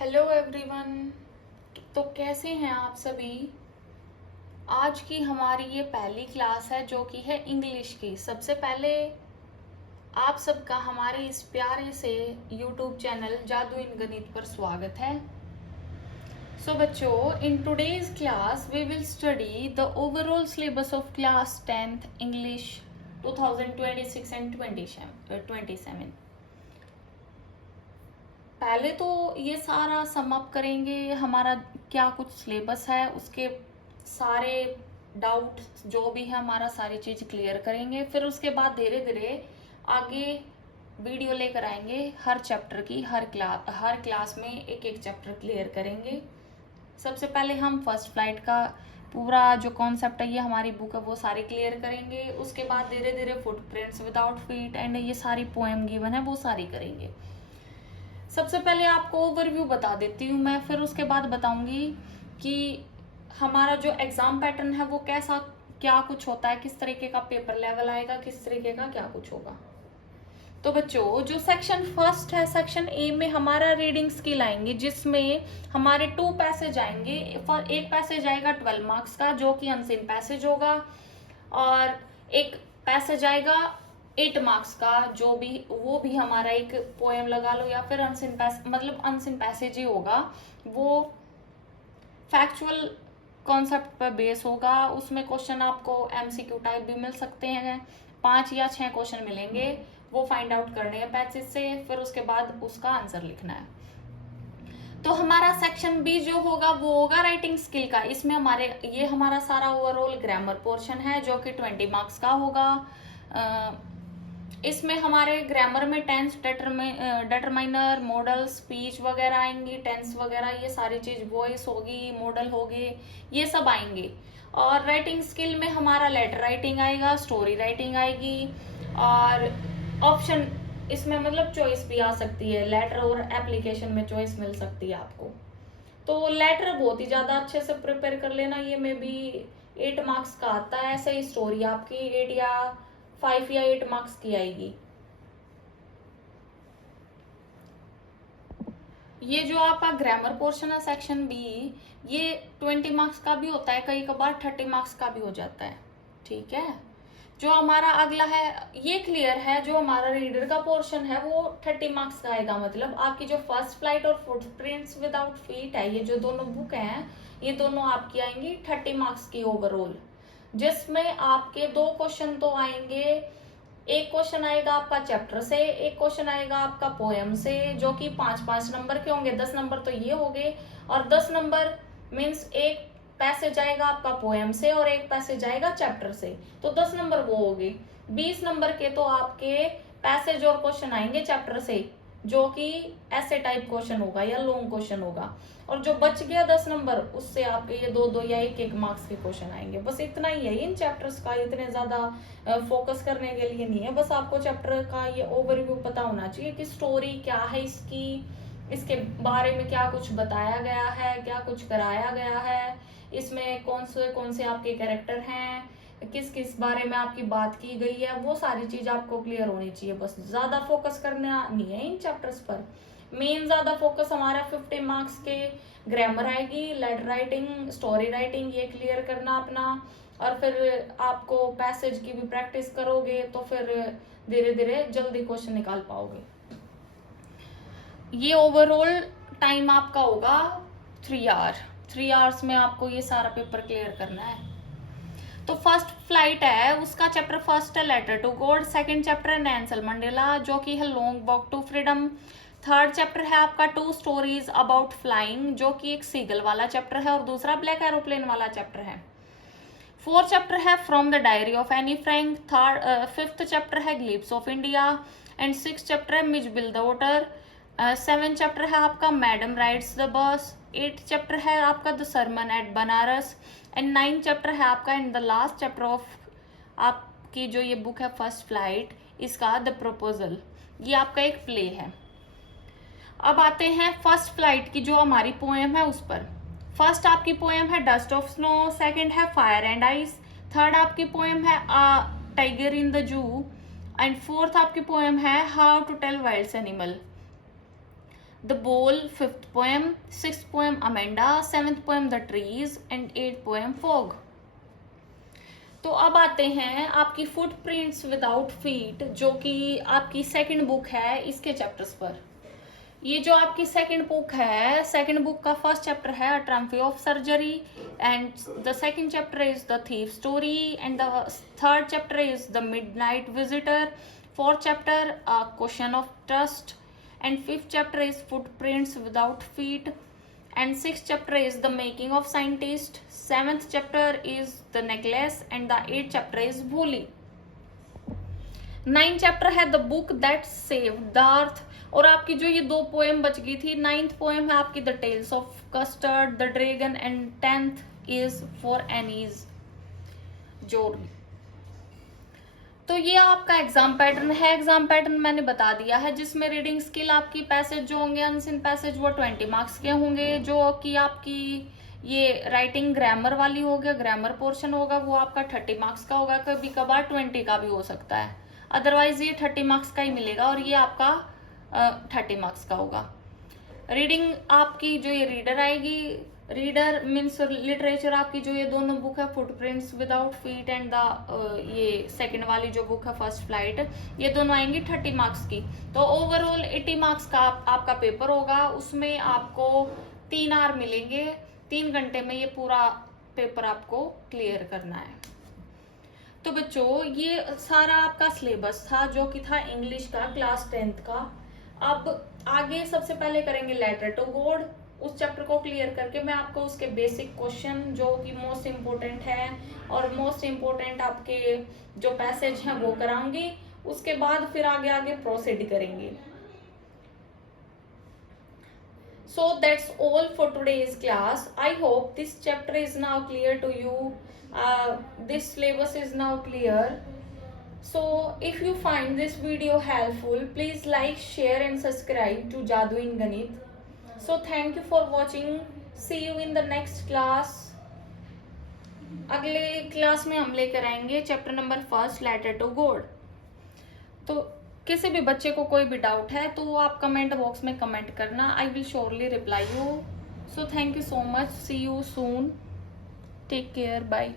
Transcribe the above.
Hello everyone. तो कैसे हैं आप सभी। आज की हमारी ये पहली क्लास है जो कि है इंग्लिश की। सबसे पहले आप सबका हमारे इस प्यारे से यूट्यूब चैनल जादू इन गणित पर स्वागत है। सो बच्चों, in today's class we will study the overall syllabus of class 10th English 2026 and 27। पहले तो ये सारा सम अप करेंगे, हमारा क्या कुछ सिलेबस है, उसके सारे डाउट जो भी है हमारा सारी चीज़ क्लियर करेंगे। फिर उसके बाद धीरे धीरे आगे वीडियो लेकर आएंगे हर चैप्टर की। हर क्लास में एक एक चैप्टर क्लियर करेंगे। सबसे पहले हम फर्स्ट फ्लाइट का पूरा जो कॉन्सेप्ट है, ये हमारी बुक है, वो सारी क्लियर करेंगे। उसके बाद धीरे धीरे फुटप्रिंट्स विदाउट फीट एंड ये सारी पोएम गिवन है वो सारी करेंगे। सबसे पहले आपको ओवरव्यू बता देती हूँ मैं, फिर उसके बाद बताऊंगी कि हमारा जो एग्जाम पैटर्न है वो कैसा क्या कुछ होता है, किस तरीके का पेपर लेवल आएगा, किस तरीके का क्या कुछ होगा। तो बच्चों, जो सेक्शन फर्स्ट है, सेक्शन ए में हमारा रीडिंग स्किल आएंगे, जिसमें हमारे 2 पैसेज आएंगे। एक पैसेज आएगा 12 मार्क्स का जो कि अनसीन पैसेज होगा, और एक पैसेज आएगा 8 मार्क्स का जो भी वो भी हमारा एक पोएम लगा लो या फिर अनसीन अनसीन पैसेज ही होगा। वो फैक्चुअल कॉन्सेप्ट पर बेस होगा। उसमें क्वेश्चन आपको एमसीक्यू टाइप भी मिल सकते हैं, 5 या 6 क्वेश्चन मिलेंगे, वो फाइंड आउट करने हैं पैसेज से, फिर उसके बाद उसका आंसर लिखना है। तो हमारा सेक्शन बी जो होगा वो होगा राइटिंग स्किल का। इसमें ये हमारा सारा ओवरऑल ग्रामर पोर्शन है जो कि 20 मार्क्स का होगा। इसमें हमारे ग्रामर में टेंस, डिटरमाइनर, मॉडल, स्पीच वगैरह आएंगी, टेंस वगैरह, ये सारी चीज, वॉइस होगी, मॉडल होगी, ये सब आएंगे। और राइटिंग स्किल में हमारा लेटर राइटिंग आएगा, स्टोरी राइटिंग आएगी, और ऑप्शन इसमें चॉइस भी आ सकती है। लेटर और एप्लीकेशन में चॉइस मिल सकती है आपको। तो लेटर बहुत ही ज्यादा अच्छे से प्रिपेयर कर लेना, ये में भी 8 मार्क्स का आता है। ऐसे ही स्टोरी आपकी 5 या 8 मार्क्स की आएगी। ये जो आपका ग्रामर पोर्शन है सेक्शन बी, ये 20 मार्क्स का भी होता है, कई कबार 30 मार्क्स का भी हो जाता है। ठीक है। जो हमारा अगला है, ये क्लियर है, जो हमारा रीडर का पोर्शन है वो 30 मार्क्स का आएगा। आपकी जो फर्स्ट फ्लाइट और फुटप्रिंट्स विदाउट फीट है, ये जो दोनों बुक हैं, ये दोनों आपकी आएंगी 30 मार्क्स की ओवरऑल, जिसमें आपके 2 क्वेश्चन तो आएंगे। एक क्वेश्चन आएगा आपका चैप्टर से, एक क्वेश्चन आएगा आपका पोएम से, जो कि 5-5 नंबर के होंगे। 10 नंबर तो ये हो गए, और 10 नंबर मीन्स एक पैसेज आएगा आपका पोएम से और एक पैसेज आएगा चैप्टर से, तो 10 नंबर वो हो गए। 20 नंबर के तो आपके पैसेज और क्वेश्चन आएंगे चैप्टर से, जो कि ऐसे टाइप क्वेश्चन होगा या लॉन्ग क्वेश्चन होगा। और जो बच गया 10 नंबर, उससे आपके ये 2-2 या 1-1 मार्क्स के क्वेश्चन आएंगे। बस इतना ही है इन चैप्टर्स का, इतने ज्यादा फोकस करने के लिए नहीं है। बस आपको चैप्टर का ये ओवरव्यू पता होना चाहिए कि स्टोरी क्या है इसकी, इसके बारे में क्या कुछ बताया गया है, क्या कुछ कराया गया है, इसमें कौन से आपके कैरेक्टर हैं, किस किस बारे में आपकी बात की गई है, वो सारी चीज आपको क्लियर होनी चाहिए। बस ज्यादा फोकस करना नहीं है इन चैप्टर्स पर। मेन ज्यादा फोकस हमारा 50 मार्क्स के ग्रामर आएगी, लेटर राइटिंग, स्टोरी राइटिंग, ये क्लियर करना अपना। और फिर आपको पैसेज की भी प्रैक्टिस करोगे तो फिर धीरे धीरे जल्दी क्वेश्चन निकाल पाओगे। ये ओवरऑल टाइम आपका होगा 3 आवर। 3 आवर्स में आपको ये सारा पेपर क्लियर करना है। तो फर्स्ट फ्लाइट है, उसका चैप्टर फर्स्ट है letter to God, second chapter है नेल्सन मंडेला जो कि है long walk to freedom, third chapter है आपका 2 स्टोरीज अबाउट फ्लाइंग जो कि एक सीगल वाला चैप्टर है, और दूसरा ब्लैक एरोप्लेन वाला चैप्टर है। फोर्थ चैप्टर है from the diary of Anne Frank, fifth chapter है glimpses of India, and 6th chapter है Mijbil the otter, 7th chapter है आपका madam rides the bus, 8th chapter है आपका the sermon at Benares, and 9th chapter है आपका and the last chapter of आपकी जो ये बुक है फर्स्ट फ्लाइट, इसका द प्रपोजल। ये आपका एक प्ले है। अब आते हैं फर्स्ट फ्लाइट की जो हमारी पोएम है उस पर। फर्स्ट आपकी पोएम है डस्ट ऑफ स्नो, सेकंड है फायर एंड आइस, थर्ड आपकी पोएम है tiger in the zoo, and fourth आपकी पोएम है how to tell wild animal. The ball, 5th poem, 6th poem Amanda, 7th poem the trees and 8th poem fog. तो अब आते हैं आपकी footprints without feet, जो कि आपकी सेकंड बुक है, इसके चैप्टर्स पर। ये जो आपकी सेकंड बुक है, सेकंड बुक का फर्स्ट चैप्टर है Triumph of surgery, and the second chapter is the thief story, and the third chapter is the midnight visitor, fourth chapter question of trust, and fifth chapter is footprints without feet, and sixth chapter is the making of scientist, seventh chapter is the necklace, and the eighth chapter is Bholi। Ninth chapter है the book that saved the earth, और आपकी जो ये 2 poem बच गई थी, 9th poem है आपकी the tales of custard, the dragon, and 10th is for Annie's journey. तो ये आपका एग्जाम पैटर्न है। एग्जाम पैटर्न मैंने बता दिया है, जिसमें रीडिंग स्किल आपकी पैसेज जो होंगे अनसीन पैसेज वो 20 मार्क्स के होंगे, जो कि आपकी ये राइटिंग ग्रामर वाली होगी, ग्रामर पोर्शन होगा वो आपका 30 मार्क्स का होगा, कभी कभार 20 का भी हो सकता है, अदरवाइज ये 30 मार्क्स का ही मिलेगा और ये आपका 30 मार्क्स का होगा। रीडिंग आपकी जो ये रीडर आएगी, रीडर मीन्स लिटरेचर आपकी जो ये दोनों बुक है, footprints without feet and the ये सेकंड वाली जो बुक है फर्स्ट फ्लाइट, ये दोनों आएंगी 30 मार्क्स की। तो ओवरऑल 80 मार्क्स का आपका पेपर होगा, उसमें आपको 3 आवर मिलेंगे, 3 घंटे में ये पूरा पेपर आपको क्लियर करना है। तो बच्चों ये सारा आपका सिलेबस था जो कि था इंग्लिश का क्लास 10th का। अब आगे सबसे पहले करेंगे लेटर टू गॉड, उस चैप्टर को क्लियर करके मैं आपको उसके बेसिक क्वेश्चन जो कि मोस्ट इम्पोर्टेंट है और मोस्ट इम्पोर्टेंट आपके जो पैसेज हैं वो कराऊंगी, उसके बाद फिर आगे आगे प्रोसीड करेंगे। So that's all for today's class. I hope this chapter is now clear to you. This syllabus is now clear. So if you find this video helpful, please like, share and subscribe to Jadoo in Ganit. So thank you for watching. See you in the next class. अगले class में हम लेकर आएंगे chapter number 1 letter to God. तो किसी भी बच्चे को कोई भी डाउट है तो आप कमेंट बॉक्स में कमेंट करना, I will surely reply you. So thank you so much, see you soon, take care, bye.